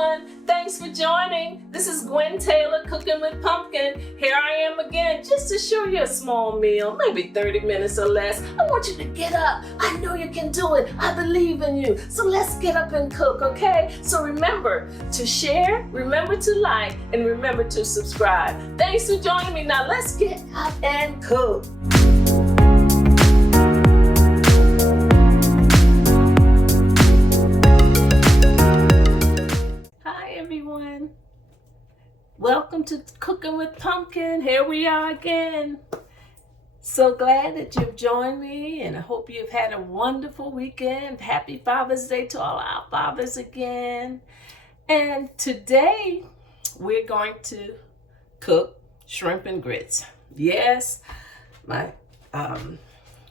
everyone. Thanks for joining. This is Gwen Taylor, Cooking with Pumpkin. Here I am again, just to show you a small meal, maybe 30 minutes or less. I want you to get up. I know you can do it. I believe in you. So let's get up and cook, okay? So remember to share, remember to like, and remember to subscribe. Thanks for joining me. Now let's get up and cook. Everyone, welcome to Cooking with Pumpkin. Here we are again. So glad that you've joined me, and I hope you've had a wonderful weekend. Happy Father's Day to all our fathers again. And today we're going to cook shrimp and grits. Yes, my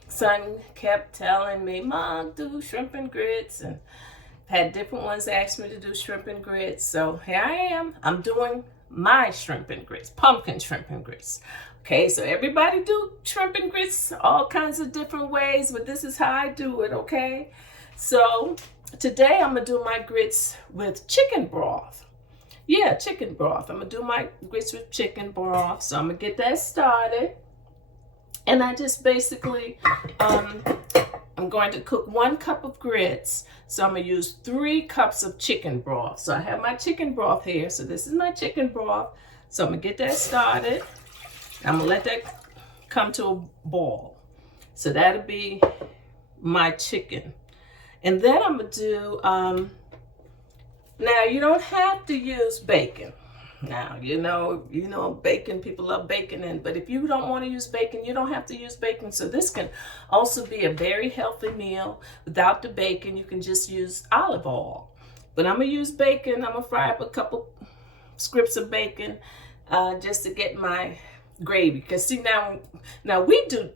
son kept telling me, "Mom, do shrimp and grits," and had different ones ask me to do shrimp and grits. So here I am. I'm doing my shrimp and grits, pumpkin shrimp and grits. Okay, so everybody do shrimp and grits all kinds of different ways, but this is how I do it, okay? So today I'm gonna do my grits with chicken broth. Yeah, chicken broth. I'm gonna do my grits with chicken broth. So I'm gonna get that started. And I just basically, I'm going to cook 1 cup of grits. So I'm going to use 3 cups of chicken broth. So I have my chicken broth here. So this is my chicken broth. So I'm going to get that started. I'm going to let that come to a boil. So that'll be my chicken. And then I'm going to do, now you don't have to use bacon. Now, you know, bacon, people love bacon, but if you don't want to use bacon, you don't have to use bacon. So this can also be a very healthy meal. Without the bacon, you can just use olive oil. But I'm going to use bacon. I'm going to fry up a couple strips of bacon just to get my gravy. Because see, now we do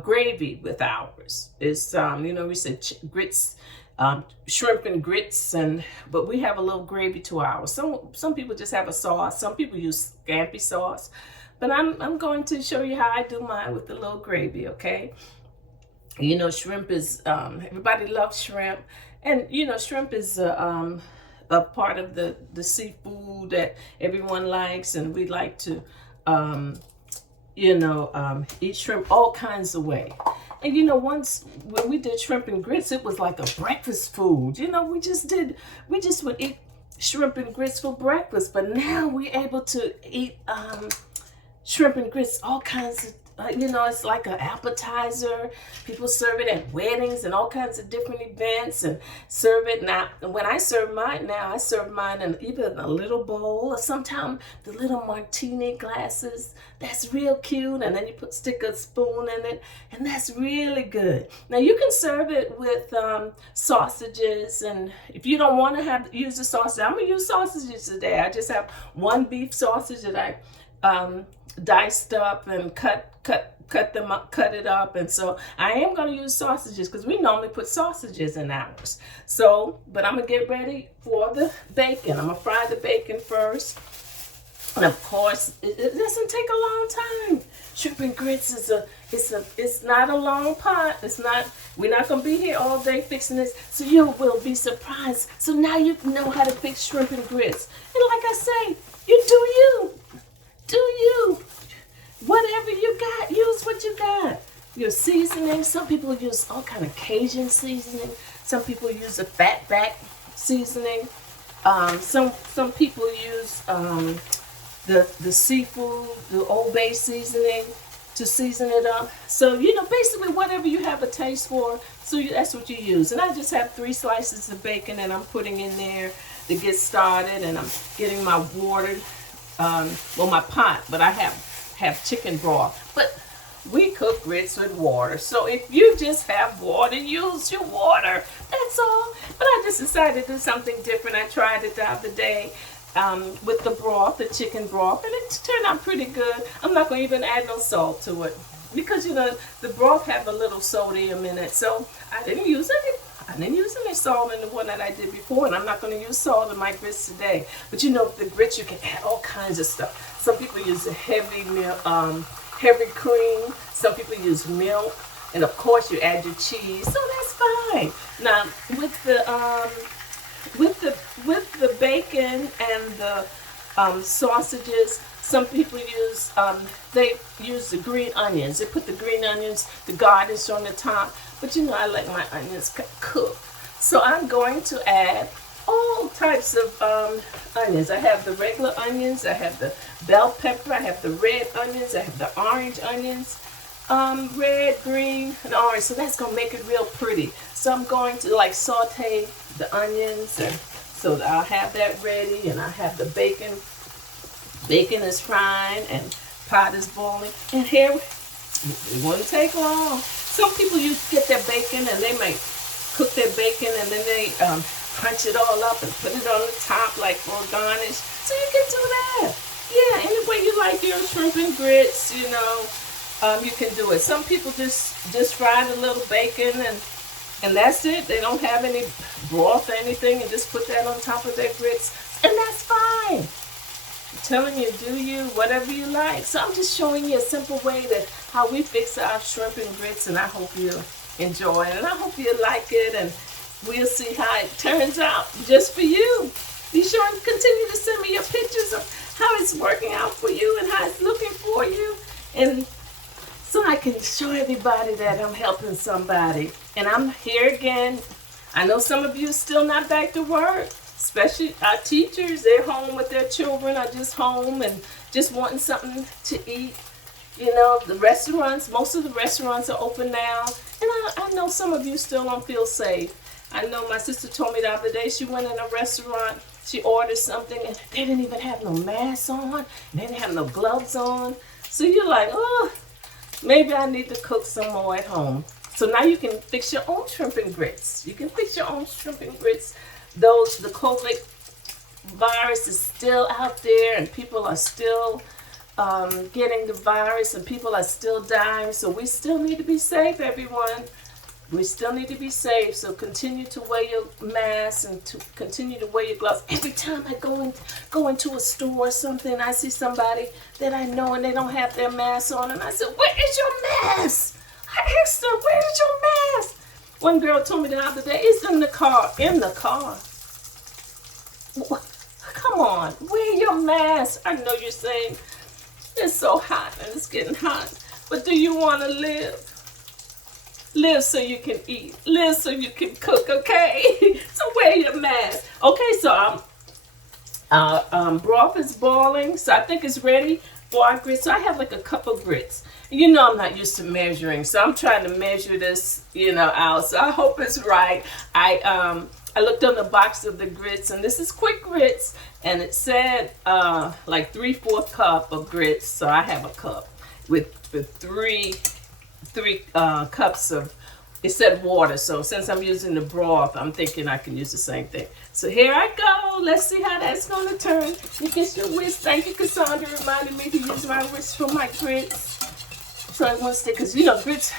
gravy with ours. It's, we said grits, shrimp and grits, but we have a little gravy to ours. Some people just have a sauce. Some people use scampi sauce, but I'm going to show you how I do mine with the little gravy. Okay, you know, shrimp is everybody loves shrimp, and you know, shrimp is a part of the seafood that everyone likes, and we like to eat shrimp all kinds of ways. And you know, once when we did shrimp and grits, it was like a breakfast food. You know, we just would eat shrimp and grits for breakfast. But now we're able to eat shrimp and grits all kinds of, it's like an appetizer. People serve it at weddings and all kinds of different events and serve it. Now, when I serve mine now, I serve mine in either in a little bowl or sometimes the little martini glasses. That's real cute. And then you stick a spoon in it, and that's really good. Now, you can serve it with sausages, and if you don't want to use the sausage, I'm going to use sausages today. I just have 1 beef sausage that I diced up and cut it up, and so I am going to use sausages because we normally put sausages in ours. So, but I'm gonna get ready for the bacon. I'm gonna fry the bacon first, and of course, it doesn't take a long time. Shrimp and grits it's not a long pot. We're not gonna be here all day fixing this, so you will be surprised. So now you know how to fix shrimp and grits, and like I say, you do you. Whatever you got, use what you got. Your seasoning, some people use all kind of Cajun seasoning. Some people use a fatback seasoning. Some people use the seafood, the Old Bay seasoning to season it up. So, basically whatever you have a taste for, so that's what you use. And I just have 3 slices of bacon that I'm putting in there to get started, and I'm getting my water, my pot, but I have chicken broth. But we cook grits with water, so if you just have water, use your water. That's all. But I just decided to do something different. I tried it the other day with the broth, the chicken broth, and it turned out pretty good. I'm not going to even add no salt to it because the broth have a little sodium in it, so I didn't use any salt in the one that I did before, and I'm not going to use salt in my grits today. But the grits, you can add all kinds of stuff. Some people use a heavy cream. Some people use milk, and of course you add your cheese. So that's fine. Now with the with the bacon and the sausages, some people use, they use the green onions. They put the green onions, the garnish on the top. But you know, I like my onions cooked. So I'm going to add all types of onions. I have the regular onions, I have the bell pepper, I have the red onions, I have the orange onions, red, green, and orange. So that's gonna make it real pretty. So I'm going to like saute the onions, and so I'll have that ready, and I have the bacon. Bacon is frying and pot is boiling. And here, it won't take long. Some people get their bacon and they might cook their bacon and then they crunch it all up and put it on the top like for a garnish. So you can do that. Yeah, any way you like your shrimp and grits, you know, you can do it. Some people just fry the little bacon and that's it. They don't have any broth or anything and just put that on top of their grits. And that's fine. I'm telling you, do you, whatever you like. So I'm just showing you a simple way that how we fix our shrimp and grits, and I hope you enjoy it. And I hope you like it, and we'll see how it turns out just for you. Be sure and continue to send me your pictures of how it's working out for you and how it's looking for you. And so I can show everybody that I'm helping somebody. And I'm here again. I know some of you are still not back to work, especially our teachers. They're home with their children, are just home and just wanting something to eat. You know, the restaurants, most of the restaurants are open now. And I know some of you still don't feel safe. I know my sister told me the other day she went in a restaurant, she ordered something, and they didn't even have no mask on, they didn't have no gloves on. So you're like, oh, maybe I need to cook some more at home. So now you can fix your own shrimp and grits. You can fix your own shrimp and grits. The COVID virus is still out there, and people are still getting the virus, and people are still dying. So we still need to be safe, everyone. We still need to be safe. So continue to wear your mask and to continue to wear your gloves. Every time I go into a store or something, I see somebody that I know and they don't have their mask on, and I said, "Where is your mask?" I asked them, "Where is your mask?" One girl told me the other day, "It's in the car." In the car. Come on, wear your mask. I know you're saying it's so hot and it's getting hot, but do you want to live? Live so you can eat. Live so you can cook, okay? So wear your mask. Okay, so broth is boiling, so I think it's ready for our grits. So I have like a cup of grits. You know I'm not used to measuring, so I'm trying to measure this, out. So I hope it's right. I looked on the box of the grits, and this is quick grits, and it said like 3/4 cup of grits. So I have a cup with three cups of, it said water. So since I'm using the broth, I'm thinking I can use the same thing. So here I go. Let's see how that's going to turn. You get your whisk. Thank you, Cassandra, reminding me to use my whisk for my grits. So I want to say, because grits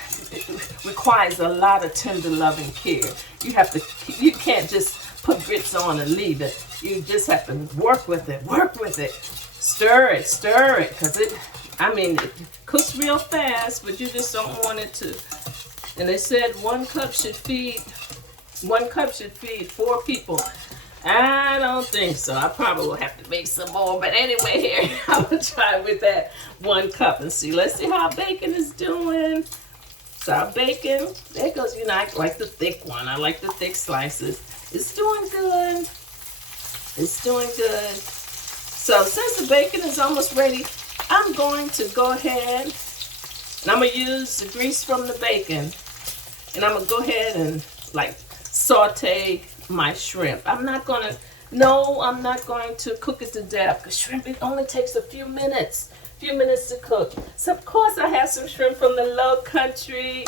requires a lot of tender loving care. You can't just put grits on and leave it. You just have to work with it, stir it, because it cooks real fast, but you just don't want it to. And they said 1 cup should feed 4 people. I don't think so. I probably will have to make some more. But anyway, here, I'm going to try with that 1 cup and see. Let's see how bacon is doing. So our bacon, there goes, I like the thick one. I like the thick slices. It's doing good. It's doing good. So since the bacon is almost ready, I'm going to go ahead and I'm going to use the grease from the bacon. And I'm going to go ahead and saute my shrimp. I'm not going to cook it to death, because shrimp, it only takes a few minutes to cook. So of course I have some shrimp from the low country,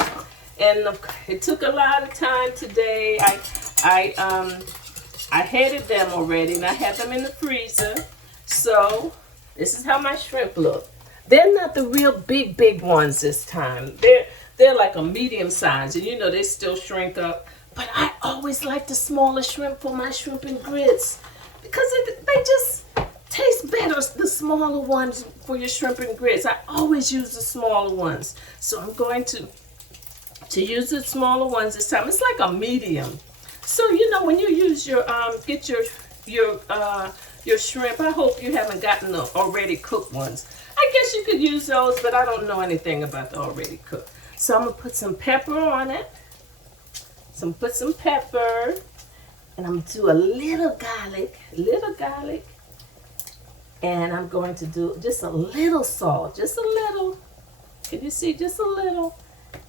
and it took a lot of time today. I headed them already, and I have them in the freezer. So this is how my shrimp look. They're not the real big ones this time. They're like a medium size, and they still shrink up. But I always like the smaller shrimp for my shrimp and grits, because they just taste better, the smaller ones for your shrimp and grits. I always use the smaller ones. So I'm going to use the smaller ones this time. It's like a medium. So when you use your get your your shrimp. I hope you haven't gotten the already cooked ones. I guess you could use those, but I don't know anything about the already cooked. So I'm gonna put some pepper on it. So I'm gonna put some pepper, and I'm gonna do a little garlic, and I'm going to do just a little salt, just a little. Can you see? Just a little.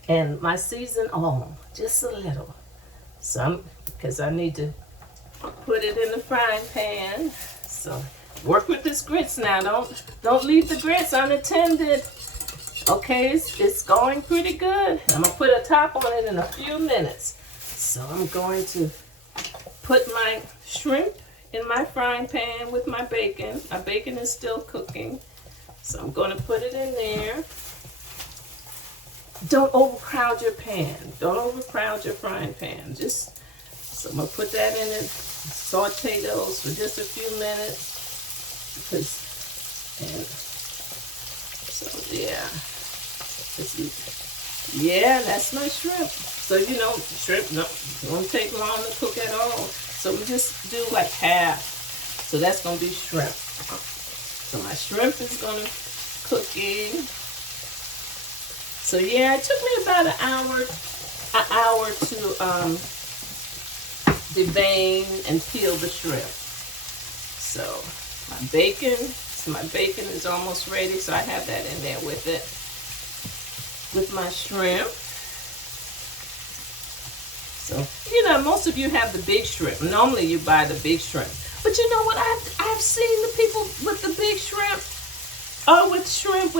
And my seasoned oil, just a little. So because I need to put it in the frying pan. So work with this grits now. Don't leave the grits unattended. Okay, it's going pretty good. I'm gonna put a top on it in a few minutes. So I'm going to put my shrimp in my frying pan with my bacon. My bacon is still cooking. So I'm gonna put it in there. Don't overcrowd your pan. Don't overcrowd your frying pan. So I'm gonna put that in it, saute those for just a few minutes. Yeah, that's my shrimp. So shrimp don't take long to cook at all. So we just do like half. So that's gonna be shrimp. So my shrimp is gonna cooking. So yeah, it took me about an hour to devein and peel the shrimp. So my bacon is almost ready, so I have that in there with it. With my shrimp. So, most of you have the big shrimp. Normally you buy the big shrimp. But you know what? I've seen the people with the big shrimp,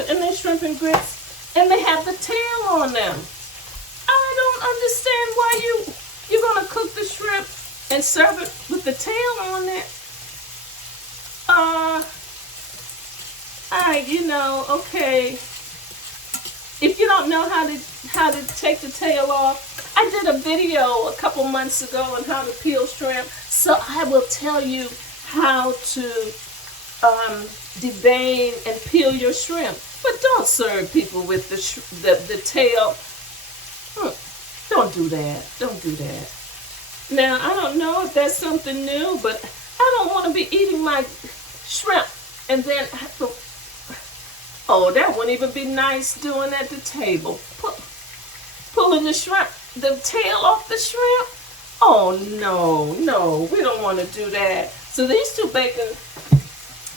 and their shrimp and grits, and they have the tail on them. I don't understand why you're gonna cook the shrimp and serve it with the tail on it. Okay. If you don't know how to take the tail off, I did a video a couple months ago on how to peel shrimp. So I will tell you how to devein and peel your shrimp. But don't serve people with the tail. Don't do that. Don't do that. Now, I don't know if that's something new, but I don't want to be eating my shrimp and then have to... Oh, that wouldn't even be nice doing at the table. Pulling the tail off the shrimp. Oh, no, we don't want to do that. So these two bacon,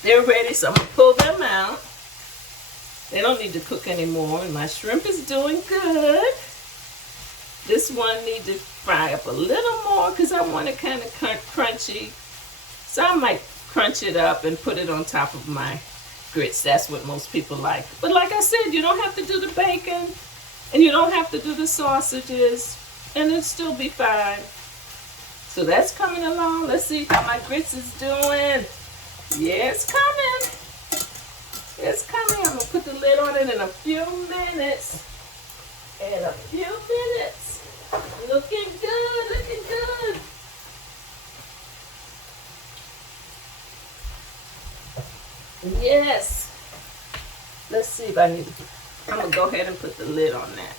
they're ready, so I'm going to pull them out. They don't need to cook anymore, and my shrimp is doing good. This one needs to fry up a little more because I want it kind of crunchy. So I might crunch it up and put it on top of my grits. That's what most people like. But like I said, you don't have to do the bacon, and you don't have to do the sausages, and it'll still be fine. So that's coming along. Let's see how my grits is doing. Yeah, it's coming. It's coming. I'm going to put the lid on it in a few minutes. Looking good. Yes. Let's see if I'm going to go ahead and put the lid on that.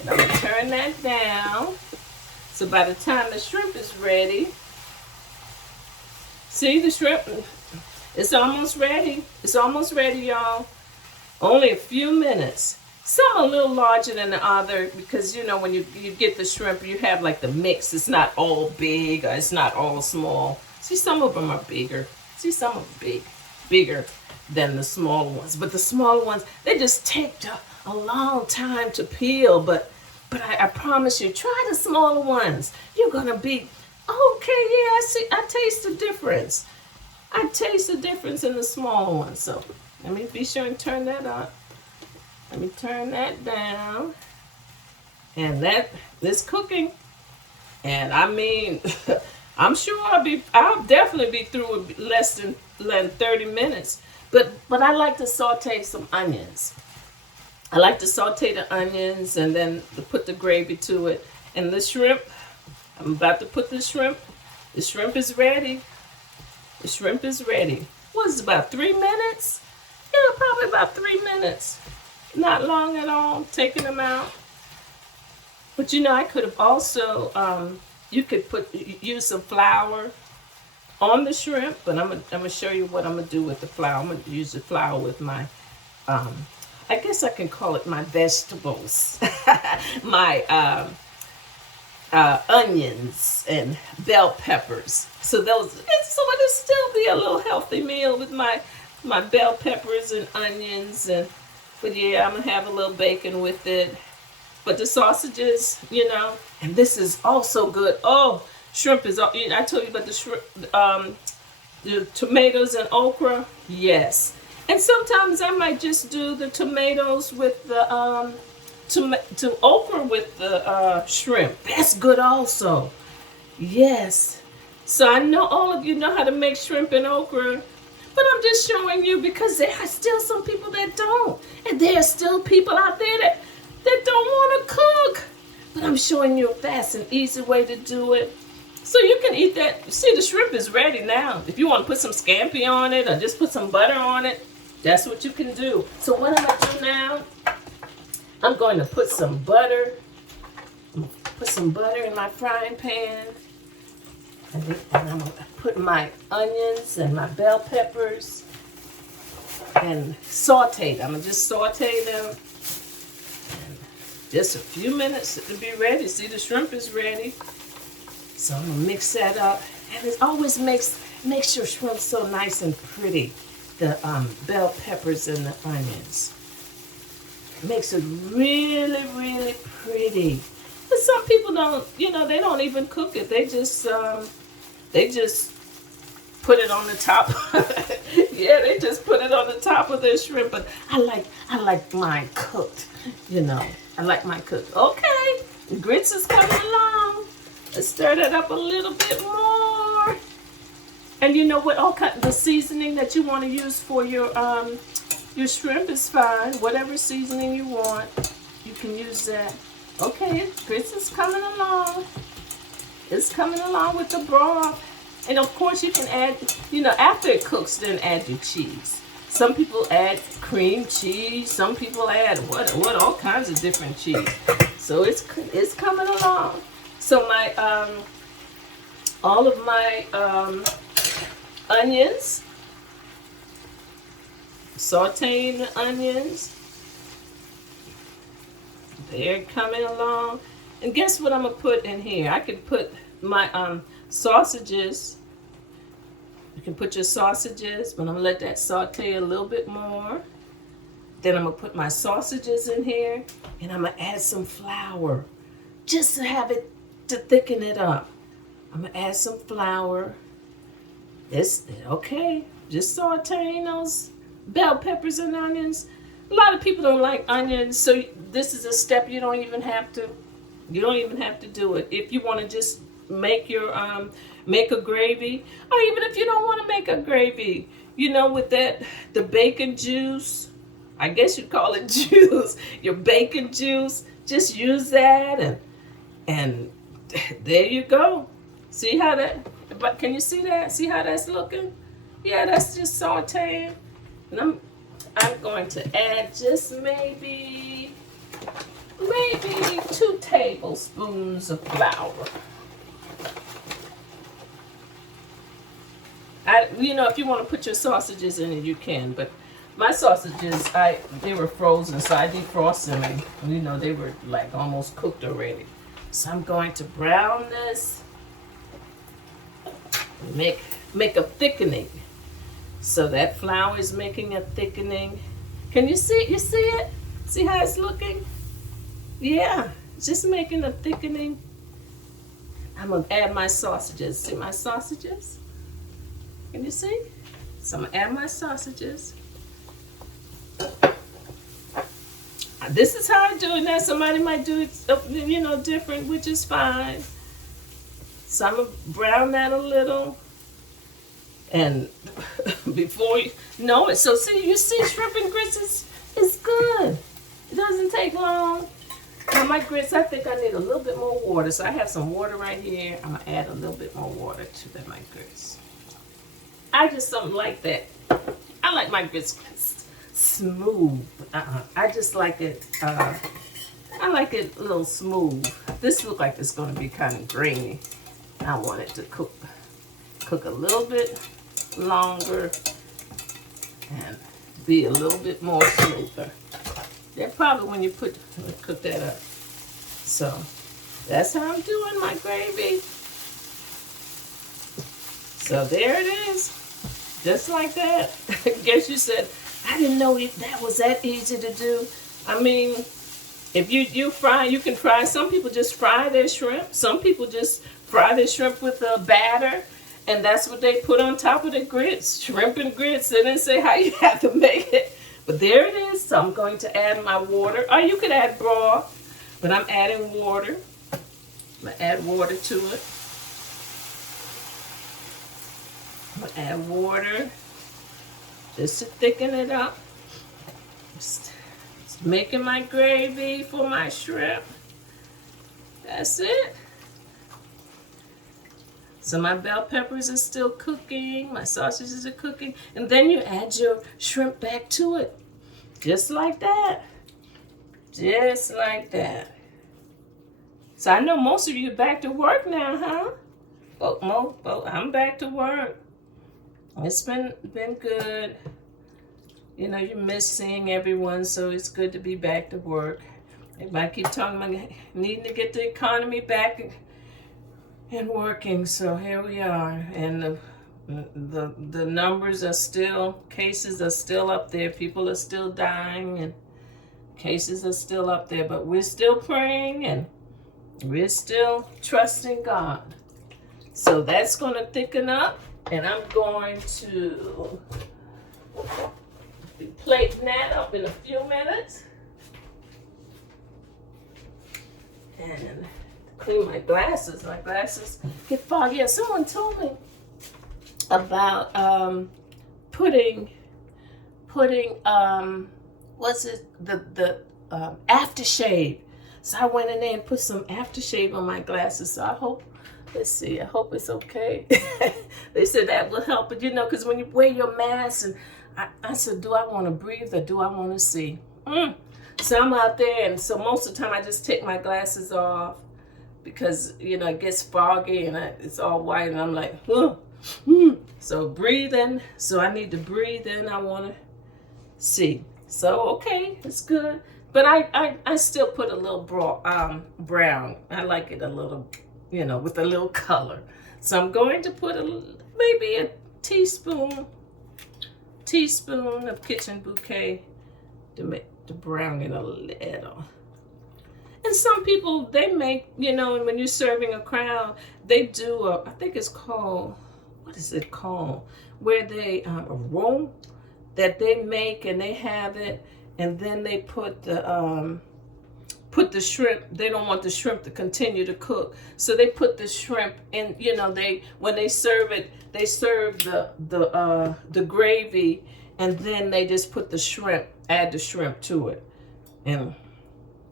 And I'm going to turn that down. So by the time the shrimp is ready, see the shrimp? It's almost ready. It's almost ready, y'all. Only a few minutes. Some a little larger than the other because, when you get the shrimp, you have like the mix. It's not all big or it's not all small. See, some of them are bigger. See, some of them bigger than the small ones. But the smaller ones, they just take a long time to peel. But I promise you, try the smaller ones. You're going to be, okay, yeah, I taste the difference. I taste the difference in the smaller ones. So let me be sure and turn that up. Let me turn that down. And that's cooking. And I mean, I'm sure I'll definitely be through in less than 30 minutes. But I like to saute some onions. I like to saute the onions and then put the gravy to it. And the shrimp, I'm about to put the shrimp. The shrimp is ready. The shrimp is ready. What is it, about 3 minutes? Yeah, probably about 3 minutes. Not long at all, taking them out. But I could have also, you could use some flour on the shrimp, but I'm gonna show you what I'm gonna do with the flour. I'm gonna use the flour with my, I guess I can call it my vegetables, my onions and bell peppers. So it'll still be a little healthy meal with my bell peppers and onions, and but yeah, I'm gonna have a little bacon with it. But the sausages, and this is also good. Oh, shrimp is. I told you about the shrimp, the tomatoes and okra. Yes, and sometimes I might just do the tomatoes with the to okra with the shrimp. That's good also. Yes. So I know all of you know how to make shrimp and okra, but I'm just showing you because there are still some people that don't, and there are still people out there that don't want to cook. But I'm showing you a fast and easy way to do it. So you can eat that. See, the shrimp is ready now. If you want to put some scampi on it or just put some butter on it, that's what you can do. So what I'm going to do now, I'm going to put some butter. Put some butter in my frying pan. And I'm going to put my onions and my bell peppers and saute them. I'm going to just saute them. Just a few minutes to be ready. See, the shrimp is ready. So I'm gonna mix that up. And it always makes your shrimp so nice and pretty. The bell peppers and the onions. Makes it really, really pretty. But some people don't, they don't even cook it. They just put it on the top. Yeah, they just put it on the top of their shrimp. But I like mine cooked, I like mine cooked. Okay, grits is coming along. Let's stir that up a little bit more. And you know what? The seasoning that you want to use for your shrimp is fine. Whatever seasoning you want, you can use that. Okay, grits is coming along. It's coming along with the broth. And of course you can add, after it cooks, then add your cheese. Some people add cream cheese. Some people add what all kinds of different cheese. So it's coming along. So my all of my onions, sauteing the onions. They're coming along. And guess what I'm gonna put in here? I could put my sausages. You can put your sausages, but I'm gonna let that saute a little bit more. Then I'm gonna put my sausages in here, and I'm gonna add some flour, just to have it, to thicken it up. I'm gonna add some flour. It's okay, just sauteing those bell peppers and onions. A lot of people don't like onions, so this is a step you don't even have to do it. If you want to just make your make a gravy, or even if you don't want to make a gravy, with the bacon juice, I guess you'd call it juice, your bacon juice, just use that, and there you go. See how that, but can you see that? See how that's looking? Yeah, that's just sauteing. And I'm going to add just maybe 2 tablespoons of flour. If you want to put your sausages in it, you can. But my sausages, they were frozen, so I defrosted them, and they were like almost cooked already. So I'm going to brown this, make a thickening. So that flour is making a thickening. Can you see? You see it? See how it's looking? Yeah, just making a thickening. I'm gonna add my sausages. See my sausages? Can you see? So I'm gonna add my sausages. This is how I do it now. Somebody might do it, different, which is fine. So I'm gonna brown that a little. And before you know it, so you see shrimp and grits is good. It doesn't take long. Now my grits, I think I need a little bit more water. So I have some water right here. I'm gonna add a little bit more water to my grits. I just don't like that. I like my grits smooth. I just like it. I like it a little smooth. This looks like it's gonna be kind of grainy. I want it to cook cook a little bit longer and be a little bit more smoother. That's probably when you cook that up. So that's how I'm doing my gravy. So there it is, just like that. I guess you said, I didn't know that was that easy to do. I mean, if you fry, you can fry. Some people just fry their shrimp. Some people just fry their shrimp with a batter, and that's what they put on top of the grits, shrimp and grits. They didn't say how you have to make it, but there it is. So I'm going to add my water, or you could add broth, but I'm adding water. I'm gonna add water to it. I'm gonna add water just to thicken it up. Just making my gravy for my shrimp. That's it. So my bell peppers are still cooking. My sausages are cooking. And then you add your shrimp back to it. Just like that. Just like that. So I know most of you are back to work now, huh? I'm back to work. It's been good. You know, you miss seeing everyone, so it's good to be back to work. Everybody keep talking about needing to get the economy back and working, so here we are. And the numbers are still, cases are still up there. People are still dying, and cases are still up there. But we're still praying, and we're still trusting God. So that's going to thicken up, and I'm going to be plating that up in a few minutes. And clean my glasses. My glasses get foggy. Yeah, someone told me about putting what's it, the aftershave. So I went in there and put some aftershave on my glasses. So I hope, let's see, I hope it's okay. They said that will help, but you know, because when you wear your mask, and I said, do I want to breathe or do I want to see? So I'm out there, and so most of the time I just take my glasses off because, you know, it gets foggy and it's all white, and I'm like, So breathe in. So I need to breathe in. I want to see. So, okay, it's good. But I still put a little brown. I like it a little, you know, with a little color. So I'm going to put maybe a teaspoon of kitchen bouquet to brown it a little. And some people, they make, you know, when you're serving a crowd, they do I think it's called, what is it called? Where they, a roll that they make, and they have it, and then they put the shrimp. They don't want the shrimp to continue to cook, so they put the shrimp in. You know, when they serve it, they serve the gravy, and then they just put the shrimp, add the shrimp to it, and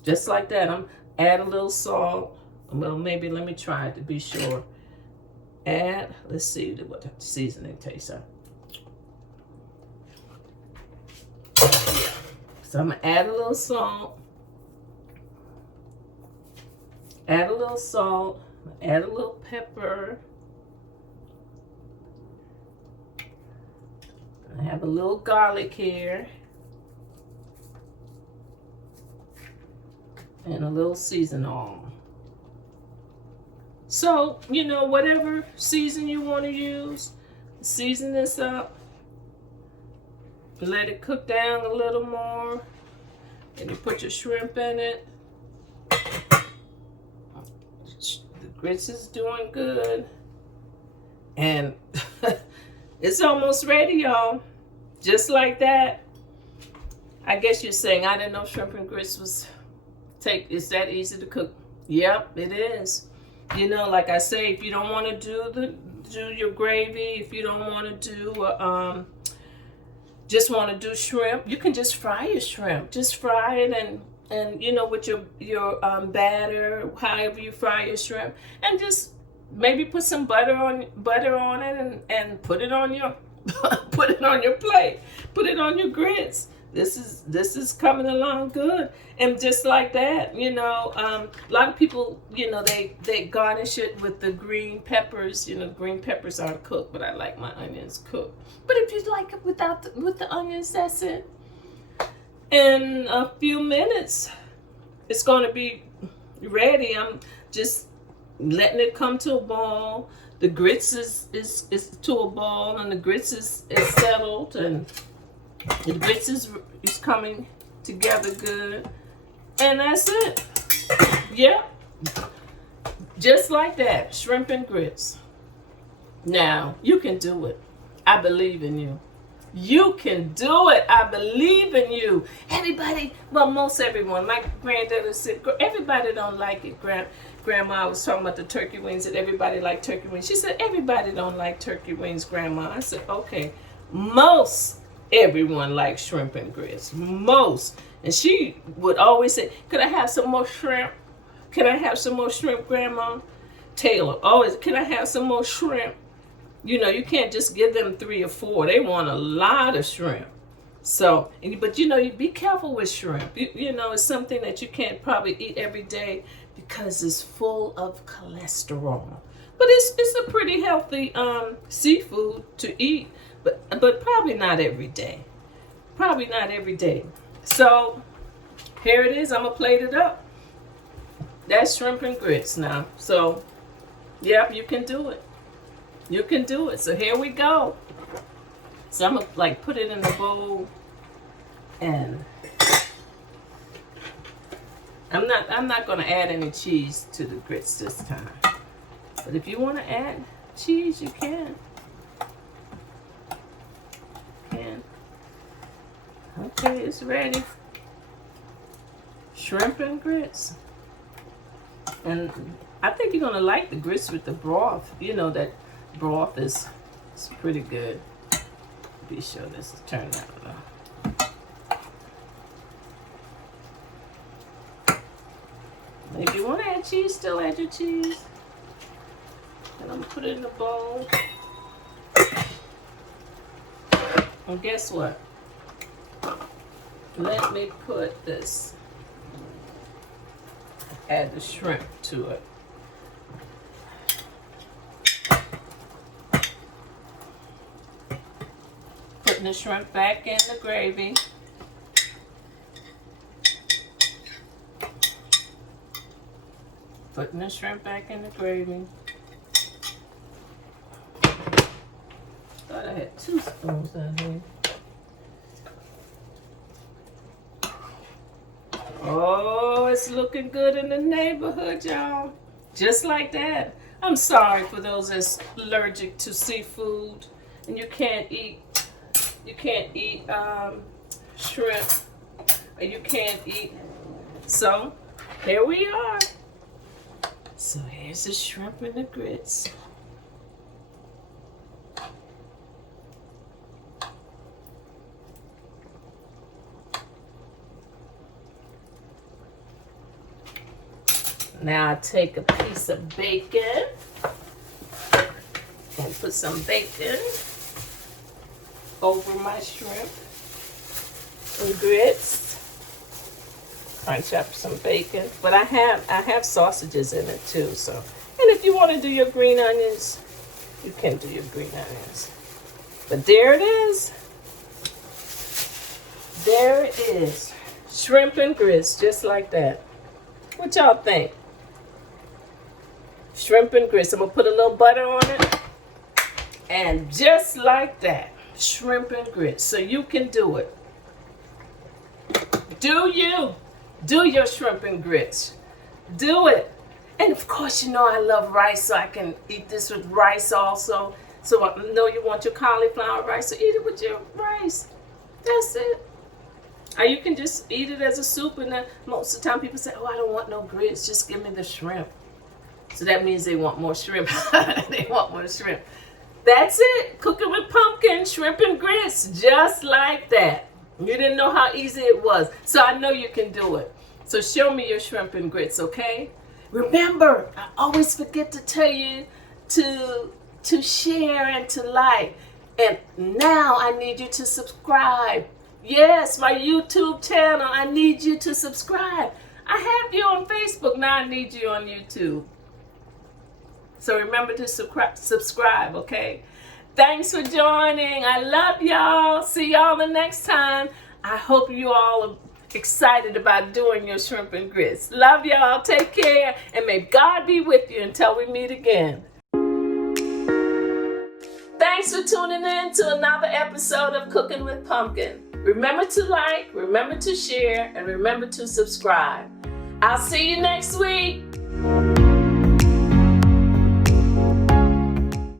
just like that. Add a little salt. Well, maybe let me try it to be sure. Let's see what the seasoning tastes like. So I'm gonna add a little salt. Add a little salt. Add a little pepper. I have a little garlic here. And a little season oil. So, you know, whatever season you want to use, season this up. Let it cook down a little more. And you put your shrimp in it. The grits is doing good. And it's almost ready, y'all. Just like that. I guess you're saying, I didn't know shrimp and grits it's that easy to cook. Yep, it is. You know, like I say, if you don't want to do your gravy, if you don't want to do just want to do shrimp, you can just fry your shrimp. Just fry it, and you know, with your batter, however you fry your shrimp, and just maybe put some butter on it, and put it on your put it on your plate, put it on your grits. This is coming along good. And just like that, a lot of people, they garnish it with the green peppers. Green peppers aren't cooked, but I like my onions cooked. But if you like it with the onions, that's it. In a few minutes, it's going to be ready. I'm just letting it come to a boil. The grits is to a boil, and the grits is settled, and the grits is coming together good. And that's it. Yep. Just like that. Shrimp and grits. Now, you can do it. I believe in you. You can do it. I believe in you. Everybody, well, most everyone. My granddaughter said, everybody don't like it. Grandma was talking about the turkey wings, and everybody liked turkey wings. She said, everybody don't like turkey wings, Grandma. I said, okay. Most everyone likes shrimp and grits. Most. And she would always say, could I have some more shrimp? Can I have some more shrimp, Grandma? Taylor, always, can I have some more shrimp? You can't just give them 3 or 4. They want a lot of shrimp. So, but you be careful with shrimp. It's something that you can't probably eat every day because it's full of cholesterol. But it's a pretty healthy seafood to eat, but probably not every day. Probably not every day. So, here it is. I'm going to plate it up. That's shrimp and grits now. So, yep, you can do it. You can do it. So here we go. So I'm gonna put it in the bowl, and I'm not gonna add any cheese to the grits this time. But if you want to add cheese, you can. Okay, it's ready. Shrimp and grits. And I think you're gonna like the grits with the broth. That broth is pretty good. Be sure this is turned out. If you want to add cheese, still add your cheese. And I'm gonna put it in the bowl. And guess what? Let me put this. Add the shrimp to it. Putting the shrimp back in the gravy. Putting the shrimp back in the gravy. Thought I had 2 spoons down here. Oh, it's looking good in the neighborhood, y'all. Just like that. I'm sorry for those that's allergic to seafood and you can't eat shrimp, or you can't eat. So here we are. So here's the shrimp and the grits. Now I take a piece of bacon and put some bacon over my shrimp and grits. Crunch up some bacon, but I have sausages in it too. So, and if you want to do your green onions, you can do your green onions. But there it is. There it is. Shrimp and grits, just like that. What y'all think? Shrimp and grits. I'm gonna put a little butter on it, and just like that, shrimp and grits. So you can do it. Do your shrimp and grits. Do it. And of course, I love rice, so I can eat this with rice also. So I know you want your cauliflower rice, so eat it with your rice. That's it. Or you can just eat it as a soup, and then most of the time people say, oh, I don't want no grits, just give me the shrimp. So that means they want more shrimp. They want more shrimp. That's it. Cooking with pumpkin, shrimp and grits, just like that. You didn't know how easy it was, so I know you can do it. So show me your shrimp and grits, okay? Remember, I always forget to tell you to share and to like. And now I need you to subscribe. Yes, my YouTube channel. I need you to subscribe. I have you on Facebook. Now I need you on YouTube. So remember to subscribe, okay? Thanks for joining. I love y'all. See y'all the next time. I hope you all are excited about doing your shrimp and grits. Love y'all. Take care. And may God be with you until we meet again. Thanks for tuning in to another episode of Cooking with Pumpkin. Remember to like, remember to share, and remember to subscribe. I'll see you next week.